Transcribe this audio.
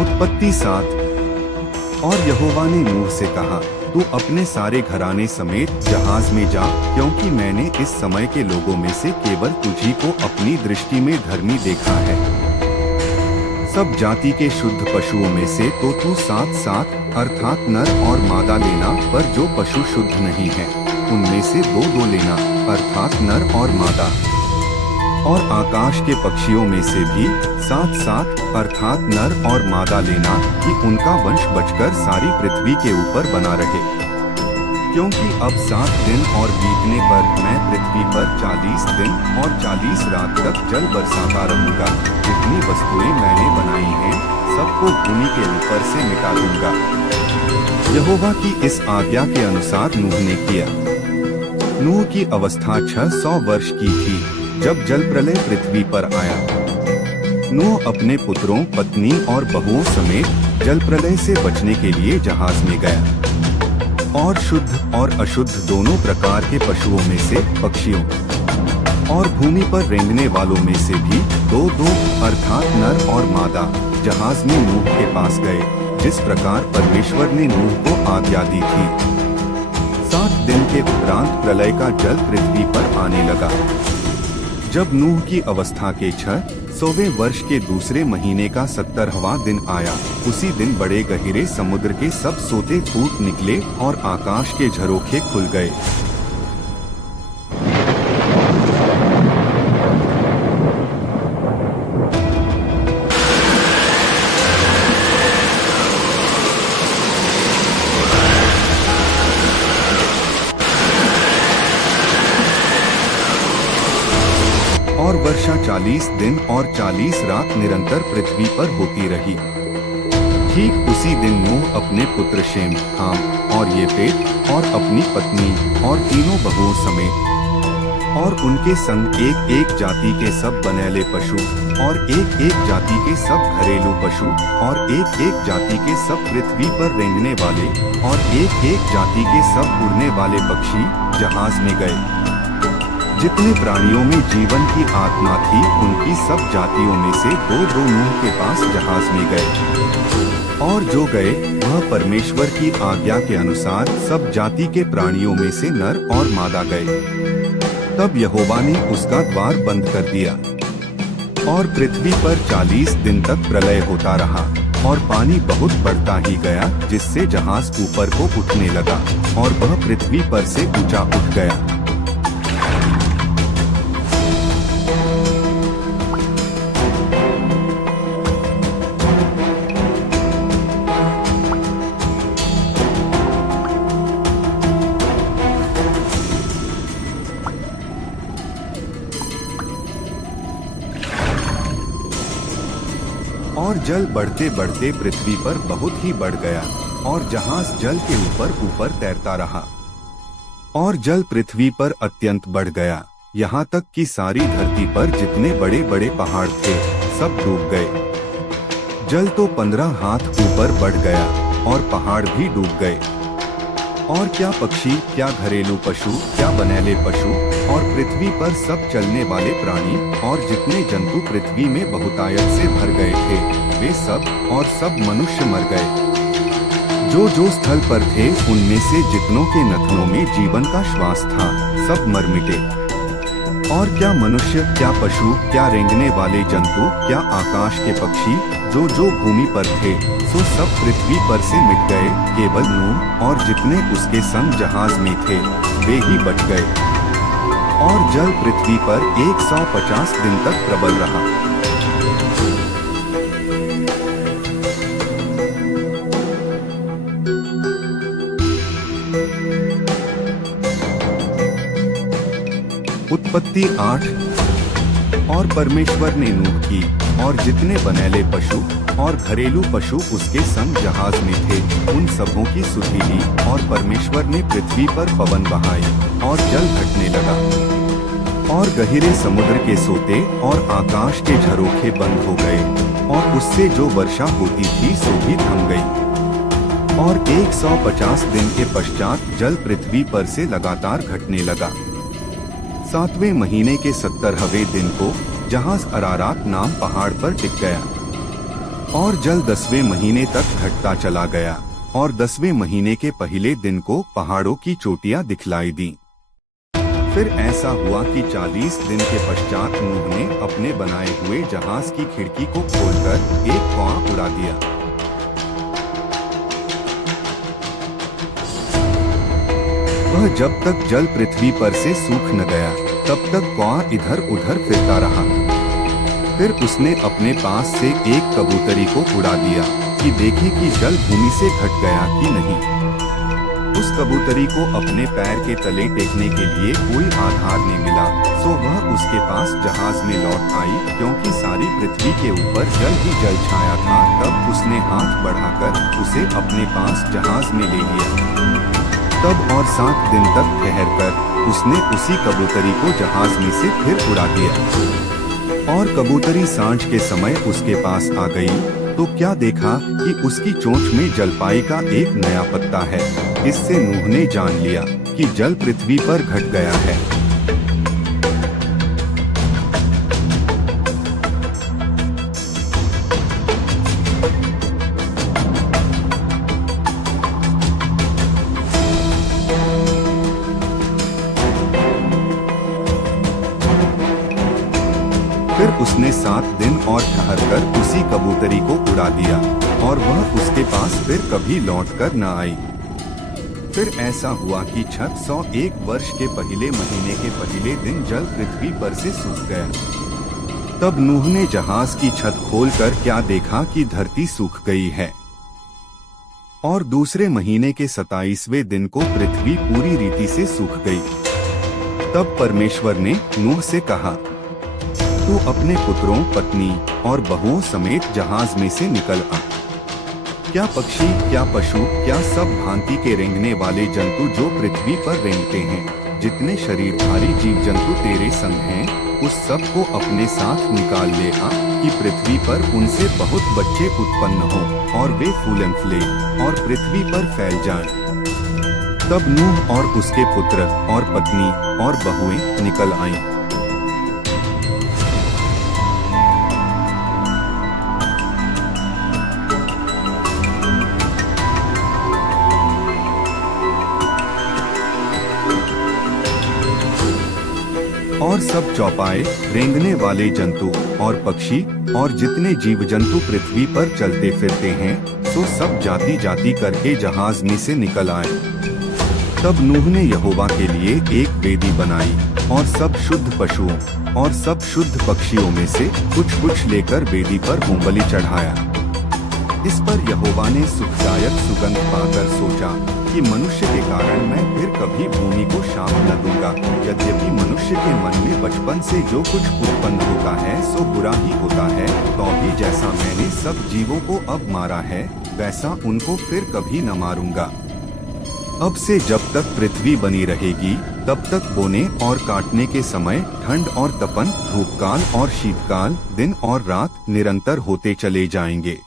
उत्पत्ति 7। और यहोवा ने नूह से कहा, तू अपने सारे घराने समेत जहाज में जा, क्योंकि मैंने इस समय के लोगों में से केवल तुझी को अपनी दृष्टि में धर्मी देखा है। सब जाति के शुद्ध पशुओं में से तो तू 7-7 अर्थात नर और मादा लेना, पर जो पशु शुद्ध नहीं है उनमें से 2-2 लेना, अर्थात नर और मादा। और आकाश के पक्षियों में से भी 7-7 अर्थात नर और मादा लेना, कि उनका वंश बचकर सारी पृथ्वी के ऊपर बना रहे। क्योंकि अब 7 दिन और बीतने पर मैं पृथ्वी पर 40 दिन और 40 रात तक जल बरसाता रहूंगा। जितनी वस्तुएं मैंने बनाई हैं सबको भूमि के ऊपर से मिटा दूंगा। यहोवा की इस आज्ञा के अनुसार नूह ने किया। नूह की अवस्था 600 वर्ष की थी जब जल प्रलय पृथ्वी पर आया। नूह अपने पुत्रों, पत्नी और बहुओं समेत जल प्रलय से बचने के लिए जहाज में गया। और शुद्ध और अशुद्ध दोनों प्रकार के पशुओं में से, पक्षियों और भूमि पर रेंगने वालों में से भी 2-2 अर्थात नर और मादा जहाज में नूह के पास गए, जिस प्रकार परमेश्वर ने नूह को आज्ञा दी थी। 7 दिन के उपरांत प्रलय का जल पृथ्वी पर आने लगा। जब नूह की अवस्था के 600वें वर्ष के दूसरे महीने का 70वां दिन आया, उसी दिन बड़े गहरे समुद्र के सब सोते फूट निकले और आकाश के झरोखे खुल गए। और वर्षा 40 दिन और 40 रात निरंतर पृथ्वी पर होती रही। ठीक उसी दिन नूह अपने पुत्र शेम, हाम और येफेत और अपनी पत्नी और तीनों बहुओं समेत और उनके संग एक जाति के सब बनैले पशु और एक जाति के सब घरेलू पशु और एक जाति के सब पृथ्वी पर रेंगने वाले और एक जाति के सब उड़ने वाले पक्षी जहाज में गए। जितने प्राणियों में जीवन की आत्मा थी उनकी सब जातियों में से 2-2 नूह के पास जहाज में गए। और जो गए वह परमेश्वर की आज्ञा के अनुसार सब जाति के प्राणियों में से नर और मादा गए। तब यहोवा ने उसका द्वार बंद कर दिया और पृथ्वी पर 40 दिन तक प्रलय होता रहा और पानी बहुत बढ़ता ही गया, जिससे जहाज ऊपर को उठने लगा और वह पृथ्वी पर से ऊंचा उठ गया। और जल बढ़ते बढ़ते पृथ्वी पर बहुत ही बढ़ गया और जहाज जल के ऊपर तैरता रहा। और जल पृथ्वी पर अत्यंत बढ़ गया, यहाँ तक कि सारी धरती पर जितने बड़े बड़े पहाड़ थे सब डूब गए। जल तो 15 हाथ ऊपर बढ़ गया और पहाड़ भी डूब गए। और क्या पक्षी, क्या घरेलू पशु, क्या बनैले पशु और पृथ्वी पर सब चलने वाले प्राणी और जितने जंतु पृथ्वी में बहुतायत से भर गए थे, वे सब और सब मनुष्य मर गए। जो स्थल पर थे उनमें से जितनों के नथनों में जीवन का श्वास था सब मर मिटे। और क्या मनुष्य, क्या पशु, क्या रेंगने वाले जंतु, क्या आकाश के पक्षी जो भूमि पर थे, सो सब पृथ्वी पर से मिट गए। केवल नूह और जितने उसके संग जहाज में थे वे ही बच गए। और जल पृथ्वी पर 150 दिन तक प्रबल रहा। उत्पत्ति 8। और परमेश्वर ने नूह की और जितने बनैले पशु और घरेलू पशु उसके संग जहाज में थे उन सबों की सुधि ली। और परमेश्वर ने पृथ्वी पर पवन बहाए और जल घटने लगा और गहरे समुद्र के सोते और आकाश के झरोखे बंद हो गए और उससे जो वर्षा होती थी सो भी थम गई। और 150 दिन के पश्चात जल पृथ्वी पर से लगातार घटने लगा। 7वें महीने के 70वें दिन को जहाज अरारात नाम पहाड़ पर टिक गया। और जल 10वें महीने तक घटता चला गया और 10वें महीने के पहले दिन को पहाड़ों की चोटियां दिखलाई दी। फिर ऐसा हुआ कि 40 दिन के पश्चात नूह ने अपने बनाए हुए जहाज की खिड़की को खोलकर एक कौआ उड़ा दिया। वह जब तक जल पृथ्वी पर से सूख न गया तब तक कौआ इधर उधर फिरता रहा। फिर उसने अपने पास से एक कबूतरी को उड़ा दिया कि देखे कि जल भूमि से घट गया कि नहीं। उस कबूतरी को अपने पैर के तले टेकने के लिए कोई आधार नहीं मिला, सो वह उसके पास जहाज में लौट आई। क्योंकि सारी पृथ्वी के ऊपर जल ही जल छाया था, तब उसने हाथ बढ़ाकर उसे अपने पास जहाज में ले लिया। तब और 7 दिन तक ठहरकर उसने उसी कबूतरी को जहाज में से फिर उड़ा दिया। और कबूतरी सांझ के समय उसके पास आ गई तो क्या देखा कि उसकी चोंच में जलपाई का एक नया पत्ता है। इससे नूह ने जान लिया कि जल पृथ्वी पर घट गया है। फिर उसने 7 दिन और ठहरकर उसी कबूतरी को उड़ा दिया और वह उसके पास फिर कभी लौटकर न आई। फिर ऐसा हुआ कि 601 वर्ष के पहले महीने के पहले दिन जल पृथ्वी पर से सूख गया। तब नूह ने जहाज की छत खोलकर क्या देखा कि धरती सूख गई है। और दूसरे महीने के 27वें दिन को पृथ्वी पूरी रीति से सूख गई। तब परमेश्वर ने नूह से कहा, तू अपने पुत्रों, पत्नी और बहुओं समेत जहाज में से निकल आ। क्या पक्षी, क्या पशु, क्या सब भांति के रेंगने वाले जंतु जो पृथ्वी पर रेंगते हैं, जितने शरीरधारी जीव जंतु तेरे संग हैं, उस सब को अपने साथ निकाल ले आ कि पृथ्वी पर उनसे बहुत बच्चे उत्पन्न हों और वे फूलें फले और पृथ्वी पर फैल जाएं। तब नूह और उसके पुत्र और पत्नी और बहुएं निकल आईं। और सब चौपाए, रेंगने वाले जंतु और पक्षी और जितने जीव जंतु पृथ्वी पर चलते फिरते हैं, सो सब जाति जाति करके जहाज में से निकल आए। तब नूह ने यहोवा के लिए एक वेदी बनाई और सब शुद्ध पशुओं और सब शुद्ध पक्षियों में से कुछ कुछ लेकर वेदी पर होमबलि चढ़ाया। इस पर यहोवा ने सुखदायक सुगंध पाकर सोचा कि मनुष्य के कारण मैं फिर कभी भूमि को शाप न दूंगा। यद्यपि मनुष्य के मन में बचपन से जो कुछ उत्पन्न होता है सो बुरा ही होता है, तो भी जैसा मैंने सब जीवों को अब मारा है, वैसा उनको फिर कभी न मारूंगा। अब से जब तक पृथ्वी बनी रहेगी तब तक बोने और काटने के समय ठंड और तपन, धूपकाल और शीतकाल, दिन और रात निरंतर होते चले जाएंगे।